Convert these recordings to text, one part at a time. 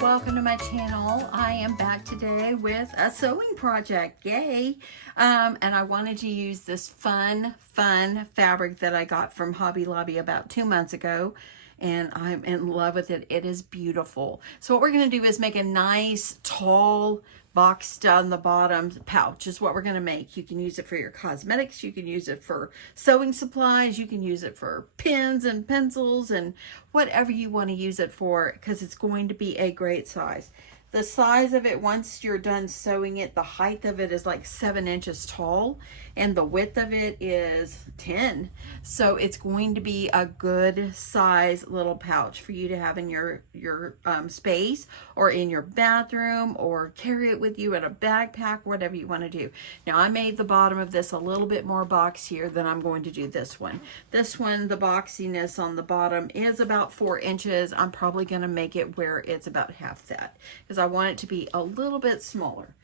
welcome to my channel. I am back today with a sewing project. Yay! And I wanted to use this fun fabric that I got from Hobby Lobby about 2 months ago, and I'm in love with it. It is beautiful. So what we're going to do is make a nice tall boxed on the bottom pouch is what we're going to make. You can use it for your cosmetics, you can use it for sewing supplies, you can use it for pens and pencils and whatever you want to use it for, because it's going to be a great size. The size of it, once you're done sewing it, the height of it is like 7 inches tall and the width of it is 10. So it's going to be a good size little pouch for you to have in your space or in your bathroom, or carry it with you in a backpack, whatever you want to do. Now I made the bottom of this a little bit more boxier than I'm going to do this one. This one, the boxiness on the bottom is about 4 inches. I'm probably going to make it where it's about half that, because I want it to be a little bit smaller.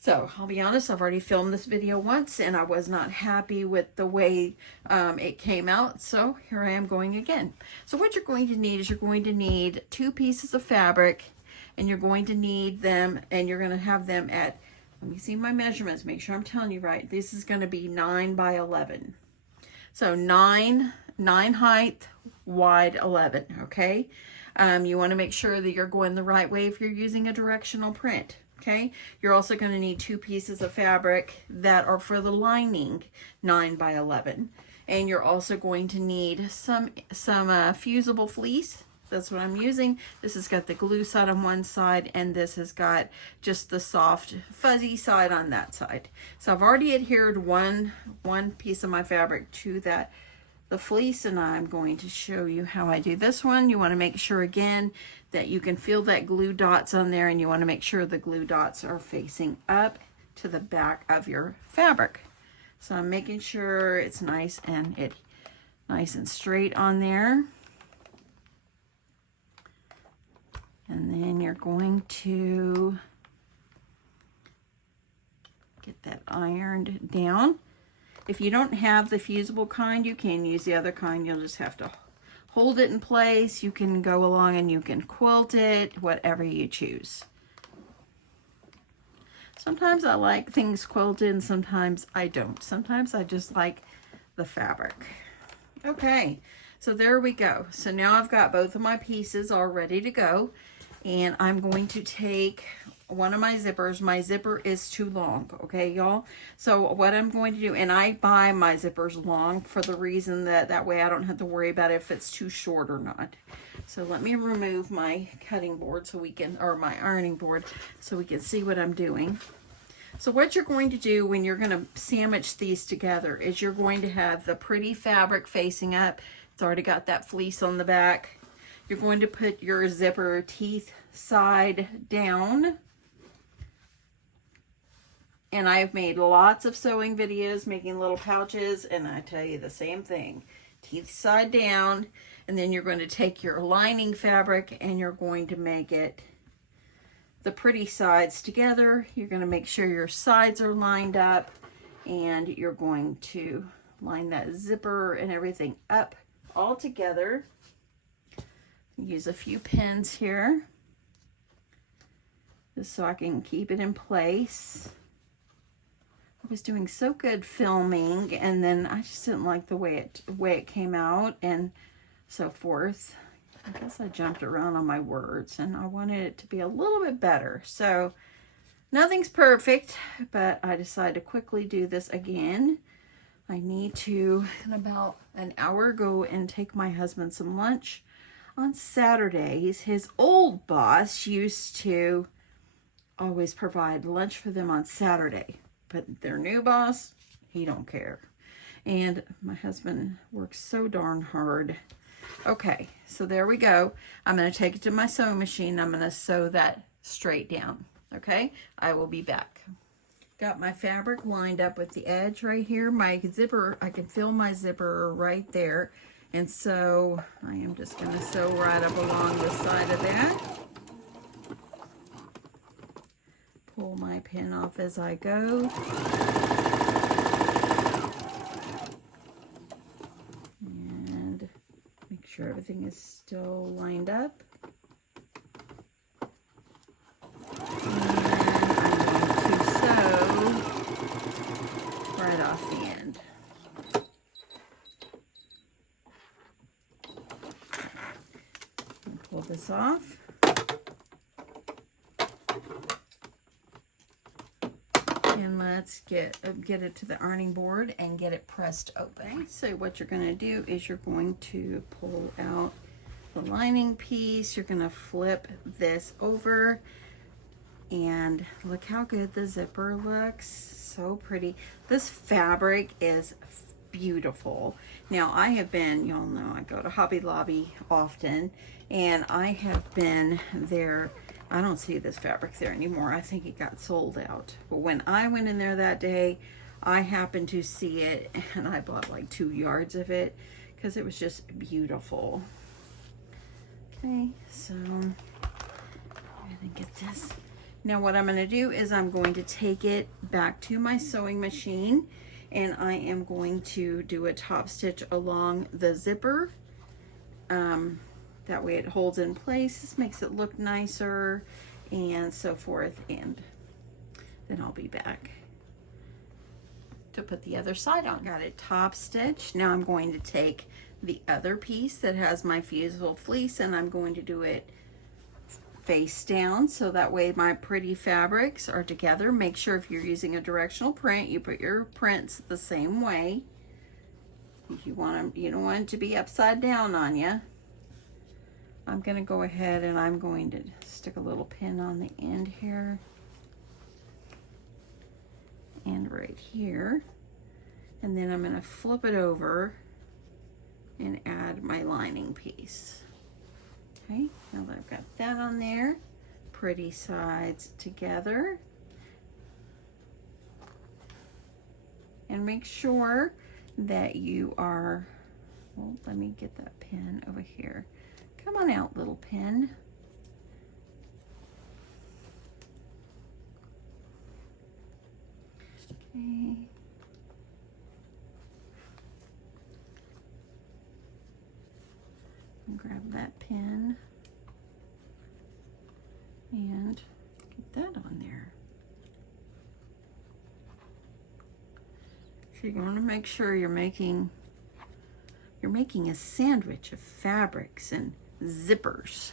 So I'll be honest, I've already filmed this video once and I was not happy with the way it came out. So here I am going again. So what you're going to need is you're going to need 2 pieces of fabric, and you're going to need them, and you're going to have them at, let me see my measurements, make sure I'm telling you right. This is going to be 9 by 11. So 9 height, wide 11, okay? You want to make sure that you're going the right way if you're using a directional print. Okay, you're also going to need 2 pieces of fabric that are for the lining, 9 by 11, and you're also going to need some fusible fleece. That's what I'm using. This has got the glue side on one side, and this has got just the soft fuzzy side on that side. So I've already adhered one piece of my fabric to the fleece, and I'm going to show you how I do this one. You want to make sure again that you can feel that glue dots on there, and you want to make sure the glue dots are facing up to the back of your fabric. So I'm making sure it's nice and straight on there. And then you're going to get that ironed down. If you don't have the fusible kind, you can use the other kind. You'll just have to hold it in place. You can go along and you can quilt it, whatever you choose. Sometimes I like things quilted and sometimes I don't. Sometimes I just like the fabric. Okay, so there we go. So now I've got both of my pieces all ready to go, and I'm going to take one of my zippers. My zipper is too long, okay, y'all? So what I'm going to do, and I buy my zippers long for the reason that way I don't have to worry about if it's too short or not. So let me remove my cutting board so we can, or my ironing board, so we can see what I'm doing. So what you're going to do when you're going to sandwich these together is you're going to have the pretty fabric facing up. It's already got that fleece on the back. You're going to put your zipper teeth side down. And I've made lots of sewing videos making little pouches, and I tell you the same thing. Teeth side down, and then you're going to take your lining fabric and you're going to make it the pretty sides together. You're going to make sure your sides are lined up, and you're going to line that zipper and everything up all together. Use a few pins here just so I can keep it in place. I was doing so good filming, and then I just didn't like the way it came out and so forth. I guess I jumped around on my words, and I wanted it to be a little bit better. So nothing's perfect, but I decided to quickly do this again. I need to, in about an hour, go and take my husband some lunch. On Saturdays, his old boss used to always provide lunch for them on Saturday, but their new boss, he don't care. And my husband works so darn hard. Okay, so there we go. I'm going to take it to my sewing machine. I'm going to sew that straight down. Okay, I will be back. Got my fabric lined up with the edge right here. My zipper, I can feel my zipper right there. And so I am just going to sew right up along the side of that. Pull my pin off as I go. And make sure everything is still lined up. pull this off. And let's get it to the ironing board and get it pressed open. So what you're going to do is you're going to pull out the lining piece. You're going to flip this over, and look how good the zipper looks. So pretty. This fabric is beautiful. Now I have been, y'all know I go to Hobby Lobby often, and I have been there. I don't see this fabric there anymore. I think it got sold out. But when I went in there that day, I happened to see it, and I bought like 2 yards of it because it was just beautiful. Okay, so I'm gonna get this. Now what I'm gonna do is I'm going to take it back to my sewing machine, and I am going to do a top stitch along the zipper. That way it holds in place. This makes it look nicer and so forth. And then I'll be back to put the other side on. Got it top stitch. Now I'm going to take the other piece that has my fusible fleece, and I'm going to do it face down, so that way my pretty fabrics are together. Make sure if you're using a directional print, you put your prints the same way. If you want them, you don't want it to be upside down on you. I'm going to go ahead and I'm going to stick a little pin on the end here and right here, and then I'm going to flip it over and add my lining piece. Okay, now that I've got that on there, pretty sides together, and make sure that you are, well, let me get that pin over here. Come on out, little pin. Okay. And grab that pin and get that on there. So you want to make sure you're making a sandwich of fabrics and zippers.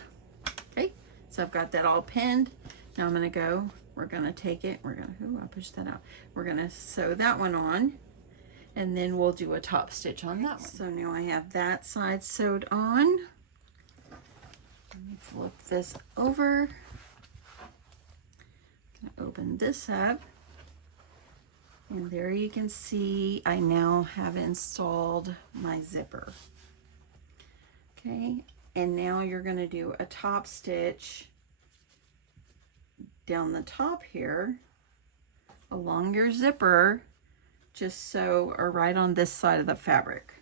Okay, so I've got that all pinned. Now I'm we're gonna take it, I pushed that out. We're gonna sew that one on, and then we'll do a top stitch on that one. So now I have that side sewed on. Let me flip this over. I'm gonna open this up, and there you can see I now have installed my zipper. Okay, and now you're going to do a top stitch down the top here along your zipper, just so, or right on this side of the fabric.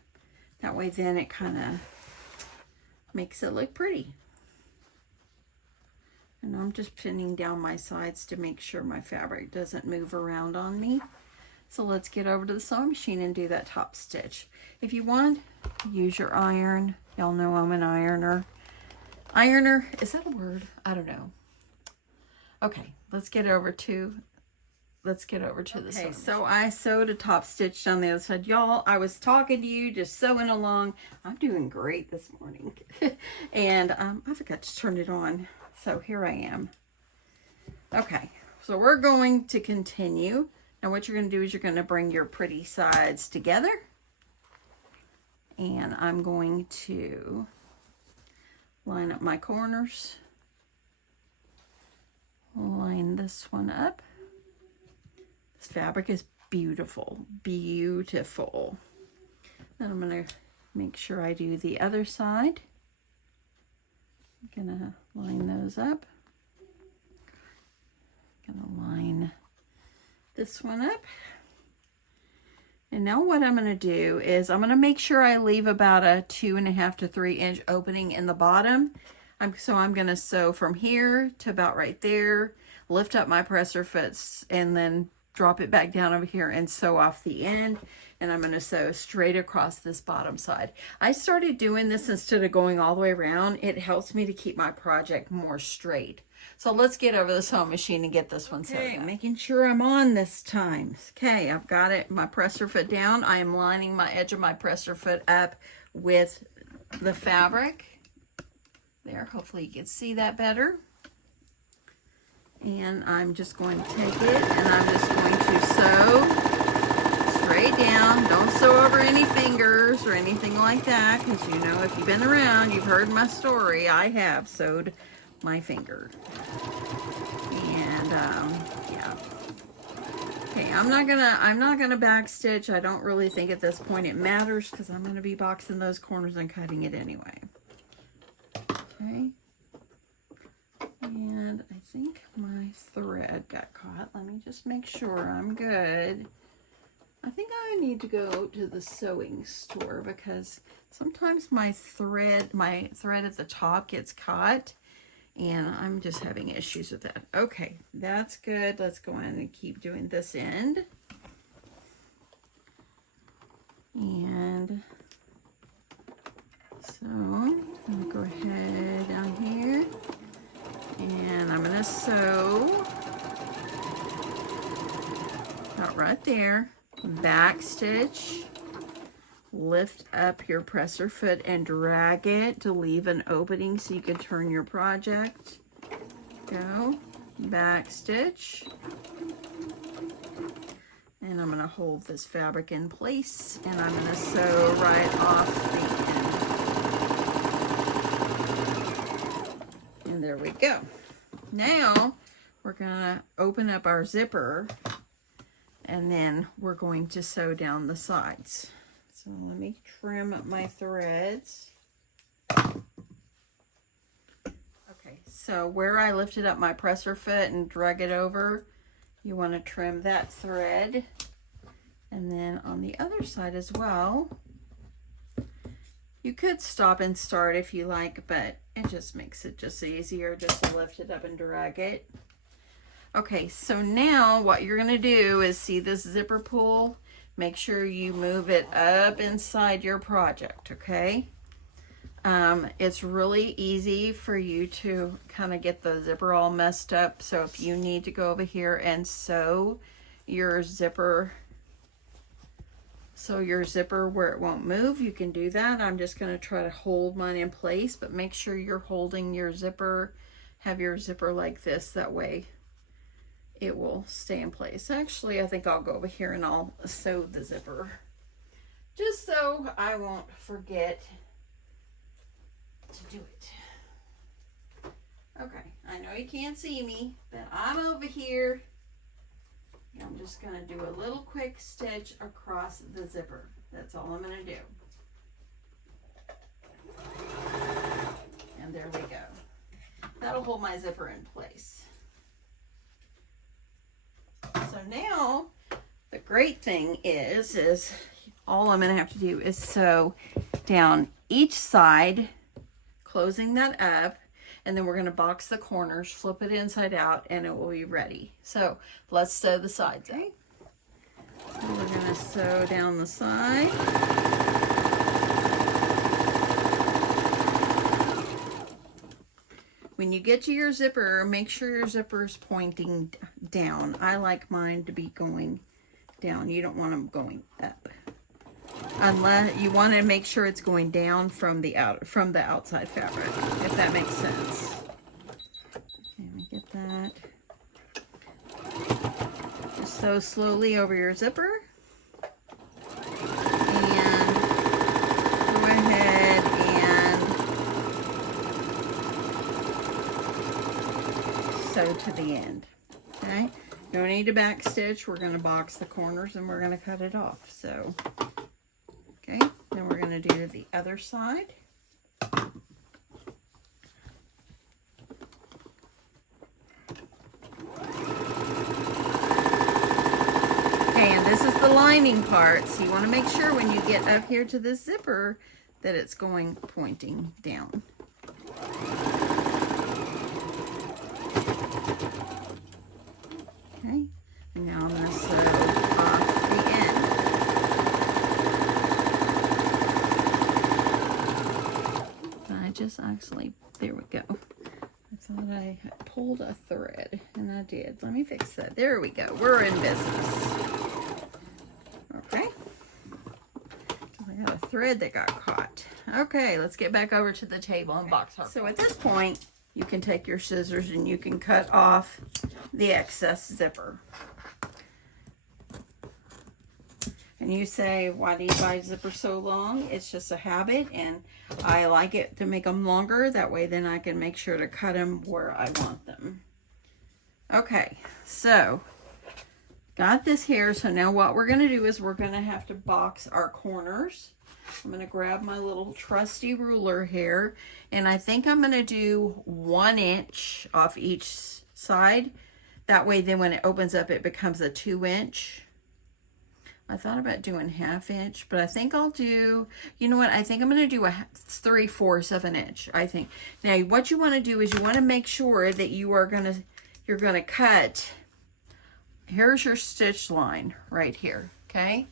That way then it kind of makes it look pretty. And I'm just pinning down my sides to make sure my fabric doesn't move around on me. So let's get over to the sewing machine and do that top stitch. If you want, use your iron. Y'all know I'm an ironer. Ironer, is that a word? I don't know. Okay, let's get over to the sewing machine. So I sewed a top stitch down the other side. Y'all, I was talking to you, just sewing along. I'm doing great this morning. And I forgot to turn it on. So here I am. Okay, so we're going to continue. Now what you're going to do is you're going to bring your pretty sides together, and I'm going to line up my corners, line this one up. This fabric is beautiful, beautiful. Then I'm going to make sure I do the other side. I'm going to line those up. I'm going to line this one up. And now what I'm going to do is I'm going to make sure I leave about a 2.5 to 3 inch opening in the bottom. So I'm going to sew from here to about right there, lift up my presser foots, and then drop it back down over here and sew off the end. And I'm going to sew straight across this bottom side. I started doing this instead of going all the way around. It helps me to keep my project more straight. So let's get over the sewing machine and get this one sewed. Okay, making sure I'm on this time. Okay, I've got it, my presser foot down. I am lining my edge of my presser foot up with the fabric. There, hopefully you can see that better. And I'm just going to take it and I'm just going to sew straight down. Don't sew over any fingers or anything like that, because you know, if you've been around, you've heard my story. I have sewed my finger. And yeah. Okay, I'm not gonna back stitch. I don't really think at this point it matters, because I'm gonna be boxing those corners and cutting it anyway. Okay. And I think my thread got caught. Let me just make sure I'm good. I think I need to go to the sewing store, because sometimes my thread at the top gets caught, and I'm just having issues with that. Okay, that's good. Let's go in and keep doing this end. And so I'm gonna go ahead down here. And I'm gonna sew about right there, back stitch, lift up your presser foot and drag it to leave an opening so you can turn your project. Go, back stitch. And I'm gonna hold this fabric in place, and I'm gonna sew right off the end. And there we go. Now we're gonna open up our zipper, and then we're going to sew down the sides. So let me trim up my threads. Okay, so where I lifted up my presser foot and drug it over, you want to trim that thread. And then on the other side as well, you could stop and start if you like, but it just makes it just easier just to lift it up and drag it. Okay, so now what you're gonna do is, see this zipper pull? Make sure you move it up inside your project, okay? It's really easy for you to kind of get the zipper all messed up. So if you need to go over here and sew your zipper where it won't move, you can do that. I'm just going to try to hold mine in place, but make sure you're holding your zipper, have your zipper like this, that way it will stay in place. Actually, I think I'll go over here and I'll sew the zipper, just so I won't forget to do it. Okay, I know you can't see me, but I'm over here. I'm just going to do a little quick stitch across the zipper. That's all I'm going to do. And there we go. That'll hold my zipper in place. So now the great thing is all I'm going to have to do is sew down each side, closing that up. And then we're going to box the corners, flip it inside out, and it will be ready. So let's sew the sides out. So we're going to sew down the side. When you get to your zipper, make sure your zipper is pointing down. I like mine to be going down. You don't want them going up. Unless you want to make sure it's going down from the outside fabric, if that makes sense. Okay, let me get that. Just sew slowly over your zipper, and go ahead and sew to the end. Okay, no need to back stitch. We're going to box the corners and we're going to cut it off. So. Okay, then we're going to do the other side. Okay, and this is the lining part, so you want to make sure when you get up here to this zipper that it's going pointing down. Okay, and now I'm going to sew off the end. There we go. I thought I had pulled a thread, and I did. Let me fix that. There we go. We're in business. Okay. So I got a thread that got caught. Okay, let's get back over to the table and box our. So at this point, you can take your scissors and you can cut off the excess zipper. And you say, why do you buy zippers so long? It's just a habit, and I like it to make them longer. That way then I can make sure to cut them where I want them. Okay, so got this here. So now what we're going to do is we're going to have to box our corners. I'm going to grab my little trusty ruler here, and I think I'm going to do 1 inch off each side. That way then when it opens up, it becomes a 2 inch. I thought about doing 1/2 inch, but I think I'll do, you know what, I think I'm going to do a 3/4 of an inch, I think. Now, what you want to do is you want to make sure that you're going to cut, here's your stitch line right here, okay?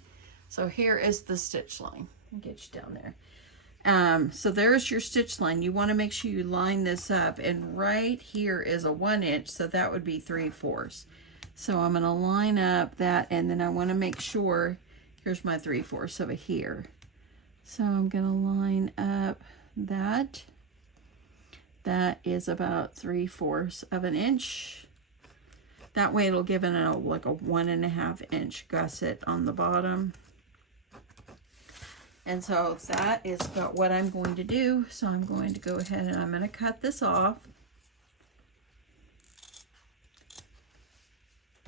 So here is the stitch line. I'll get you down there. So there's your stitch line. You want to make sure you line this up, and right here is a 1 inch, so that would be 3/4. So I'm going to line up that, and then I want to make sure, here's my 3/4 over here. So I'm going to line up that. That is about 3/4 of an inch. That way it'll give it like a 1.5 inch gusset on the bottom. And so that is about what I'm going to do. So I'm going to go ahead and I'm going to cut this off.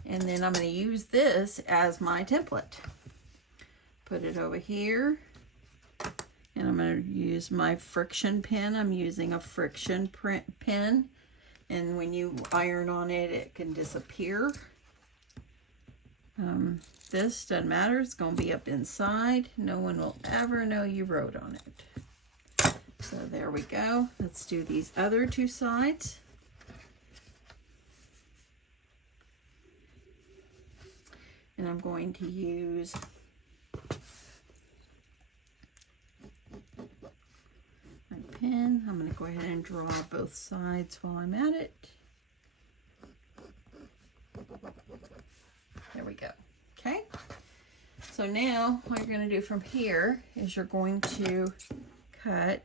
And then I'm going to use this as my template. Put it over here. And I'm going to use my friction pin. I'm using a friction pin. And when you iron on it, it can disappear. This doesn't matter. It's going to be up inside. No one will ever know you wrote on it. So there we go. Let's do these other 2 sides. And I'm going to use my pen. I'm going to go ahead and draw both sides while I'm at it. There we go. Okay. So now what you're going to do from here is you're going to cut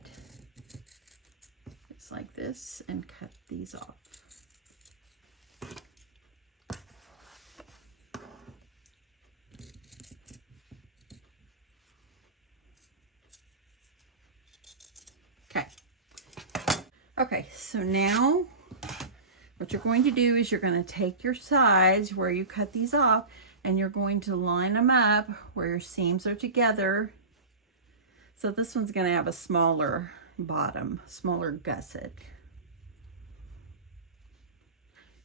just like this and cut these off. Okay, so now what you're going to do is you're going to take your sides where you cut these off, and you're going to line them up where your seams are together. So this one's going to have a smaller bottom, smaller gusset.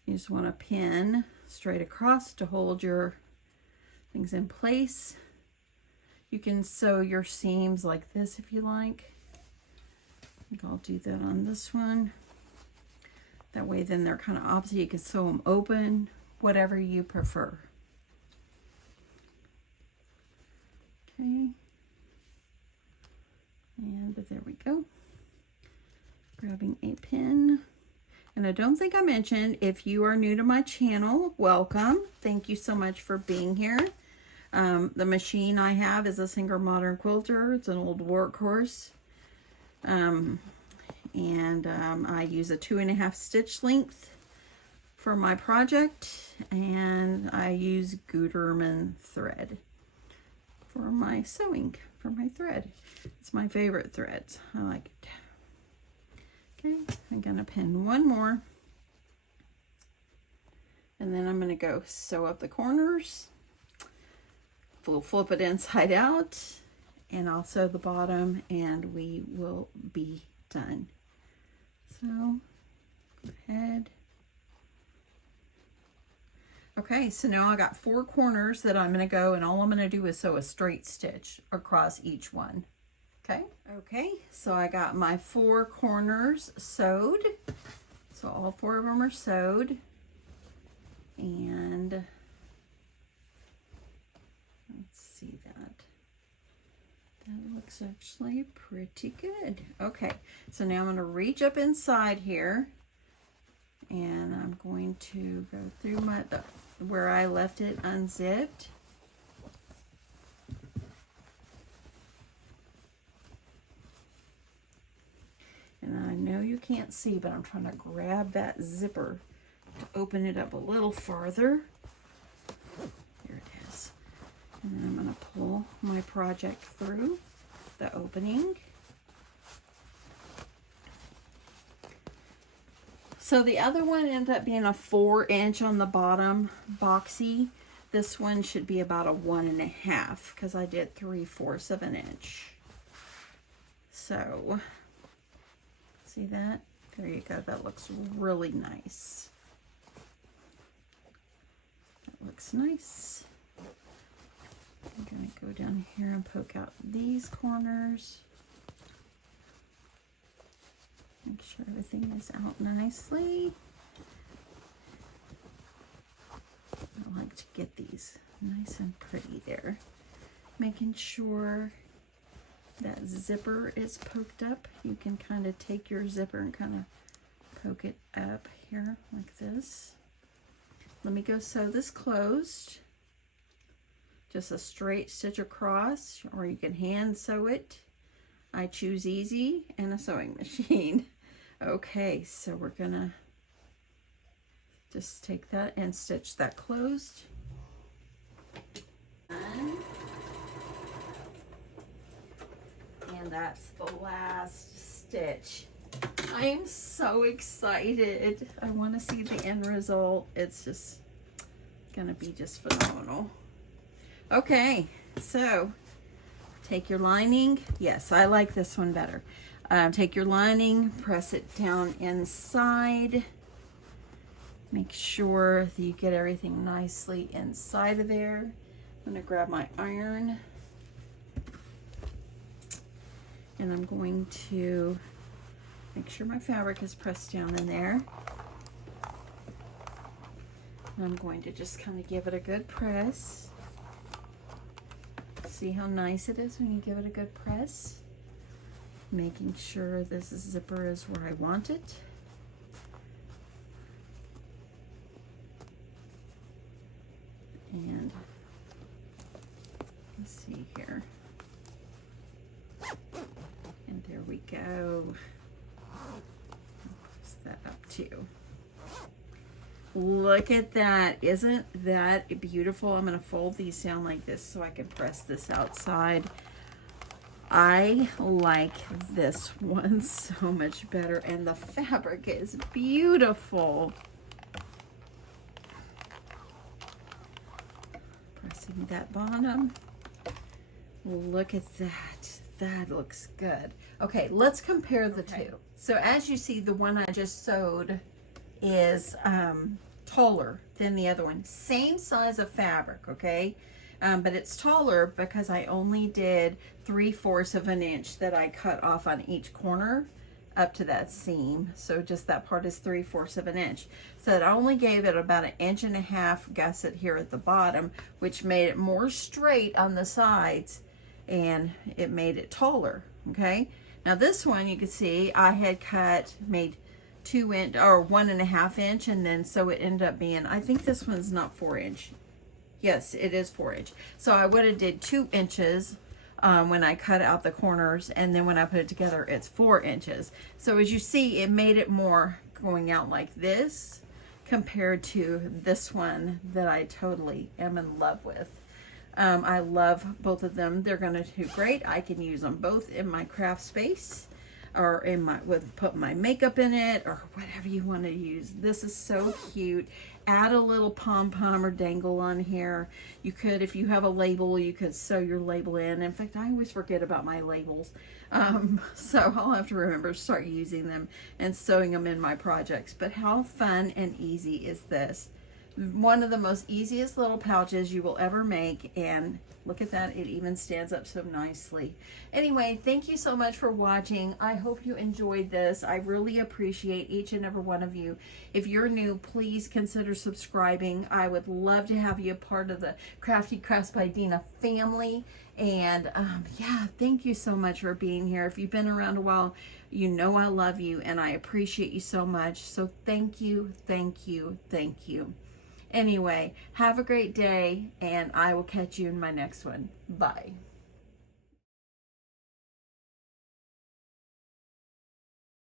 You just want to pin straight across to hold your things in place. You can sew your seams like this if you like. I think I'll do that on this one. That way then they're kind of opposite. You can sew them open, whatever you prefer. Okay. And there we go. Grabbing a pin. And I don't think I mentioned, if you are new to my channel, welcome. Thank you so much for being here. The machine I have is a Singer Modern Quilter. It's an old workhorse. I use a 2.5 stitch length for my project, and I use Gutermann thread for my sewing, for my thread. It's my favorite threads. I like it. Okay, I'm gonna pin one more, and then I'm gonna go sew up the corners. We'll flip it inside out, and I'll sew the bottom, and we will be done. So go ahead. Okay, so now I got 4 corners that I'm going to go, and all I'm going to do is sew a straight stitch across each one. Okay, so I got my 4 corners sewed. So all 4 of them are sewed, and let's see that. That looks actually pretty good. Okay, so now I'm going to reach up inside here, and I'm going to go through where I left it unzipped. And I know you can't see, but I'm trying to grab that zipper to open it up a little farther. There it is. And then I'm going to pull my project through the opening. So the other one ended up being a 4-inch on the bottom, boxy. This one should be about a 1.5 because I did 3/4 of an inch. So, see that? There you go. That looks really nice. That looks nice. I'm going to go down here and poke out these corners. Make sure everything is out nicely. I like to get these nice and pretty there. Making sure that zipper is poked up. You can kind of take your zipper and kind of poke it up here like this. Let me go sew this closed. Just a straight stitch across, or you can hand sew it. I choose easy and a sewing machine. Okay, so we're gonna just take that and stitch that closed. And that's the last stitch. I am so excited. I want to see the end result. It's just gonna be just phenomenal. Okay, so take your lining. Yes, I like this one better. Take your lining, press it down inside. Make sure that you get everything nicely inside of there. I'm gonna grab my iron. And I'm going to make sure my fabric is pressed down in there. And I'm going to just kind of give it a good press. See how nice it is when you give it a good press? Making sure this zipper is where I want it. And let's see here. And there we go. Press that up too. Look at that. Isn't that beautiful? I'm going to fold these down like this so I can press this outside. I like this one so much better, and the fabric is beautiful. Pressing that bottom. Look at that. That looks good. Okay, let's compare the two. So as you see, the one I just sewed is taller than the other one. Same size of fabric, okay? But it's taller because I only did 3/4 of an inch that I cut off on each corner up to that seam. So just that part is 3/4 of an inch. So it only gave it about 1.5 inch gusset here at the bottom, which made it more straight on the sides, and it made it taller, okay? Now this one, you can see I had made 2 inch or 1.5 inch, and then so it ended up being, I think this one's not 4 inch. Yes, it is 4 inch. So I would have did 2 inches when I cut out the corners, and then when I put it together, it's 4 inches. So as you see, it made it more going out like this compared to this one that I totally am in love with. I love both of them. They're gonna do great. I can use them both in my craft space, or in my, put my makeup in it, or whatever you want to use. This is so cute. Add a little pom-pom or dangle on here. You could, if you have a label, you could sew your label in. In fact, I always forget about my labels. So I'll have to remember to start using them and sewing them in my projects. But how fun and easy is this? One of the most easiest little pouches you will ever make, and look at that, it even stands up so nicely. Anyway, thank you so much for watching. I hope you enjoyed this. I really appreciate each and every one of you. If you're new, please consider subscribing. I would love to have you a part of the Crafty Crafts by Dina family. And yeah, thank you so much for being here. If you've been around a while, you know I love you and I appreciate you so much. So thank you, thank you, thank you. Anyway, have a great day, and I will catch you in my next one. Bye.